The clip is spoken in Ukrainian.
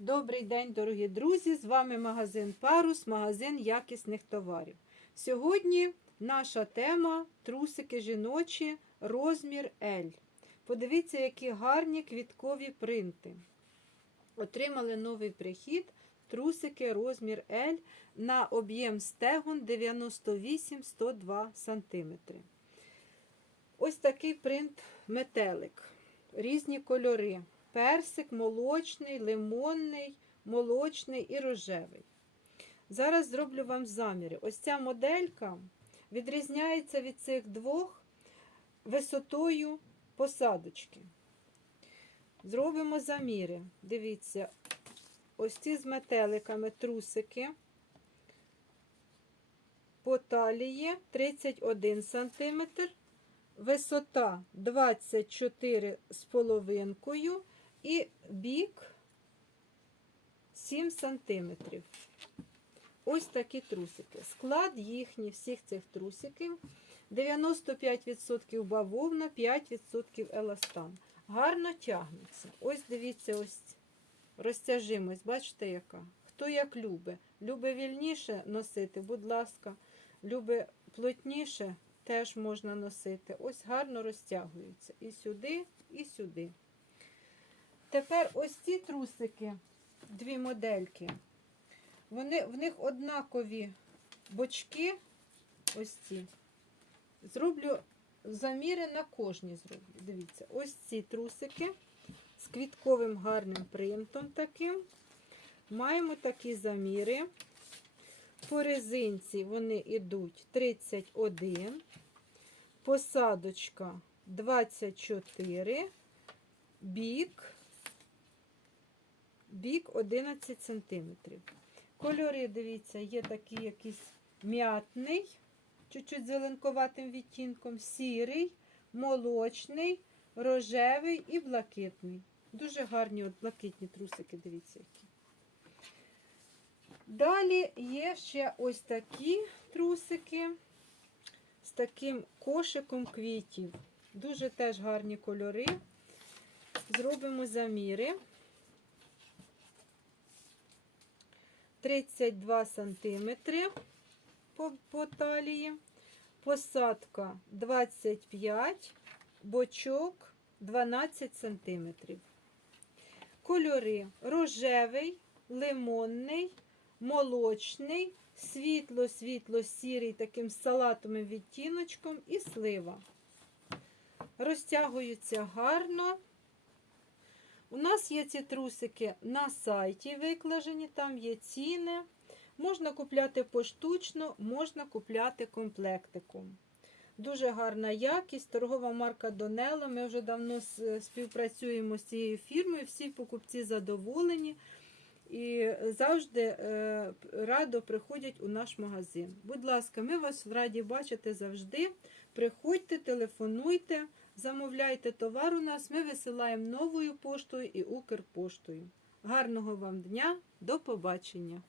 Добрий день, дорогі друзі! З вами магазин Парус, магазин якісних товарів. Сьогодні наша тема трусики жіночі, розмір L. Подивіться, які гарні квіткові принти. Отримали новий прихід, трусики розмір L на об'єм стегон 98-102 см. Ось такий принт метелик. Різні кольори. Персик, молочний, лимонний, молочний і рожевий. Зараз зроблю вам заміри. Ось ця моделька відрізняється від цих двох висотою посадочки. Зробимо заміри. Дивіться, ось ці з метеликами трусики. По талії 31 см, висота 24 з половинкою і бік 7 см. Ось такі трусики. Склад їхній, всіх цих трусиків 95% бавовна, 5% еластан. Гарно тягнеться. Ось дивіться, ось розтяжимось, бачите, яка? Хто як любить. Любить вільніше носити, будь ласка, любить плотніше, теж можна носити. Ось гарно розтягуються. І сюди, і сюди. Тепер ось ці трусики, дві модельки. Вони, в них однакові бочки, ось ці. Зроблю заміри на кожній зроблю. Дивіться, ось ці трусики з квітковим гарним принтом таким. Маємо такі заміри. По резинці вони йдуть 31, посадочка 24, бік, бік 11 см. Кольори, дивіться, є такий якийсь м'ятний, чуть-чуть зеленковатим відтінком, сірий, молочний, рожевий і блакитний. Дуже гарні от блакитні трусики, дивіться, які. Далі є ще ось такі трусики з таким кошиком квітів. Дуже теж гарні кольори. Зробимо заміри. 32 сантиметри по, по талії, посадка 25, бочок 12 сантиметрів. Кольори рожевий, лимонний, молочний, світло-світло-сірий таким салатовим відтіночком і слива. Розтягуються гарно. У нас є ці трусики на сайті викладені, там є ціни. Можна купляти поштучно, можна купляти комплектиком. Дуже гарна якість, торгова марка Донела. Ми вже давно співпрацюємо з цією фірмою, всі покупці задоволені і завжди е, радо приходять у наш магазин. Будь ласка, ми вас раді бачити завжди. Приходьте, телефонуйте, замовляйте товар у нас, ми висилаємо новою поштою і Укрпоштою. Гарного вам дня, до побачення!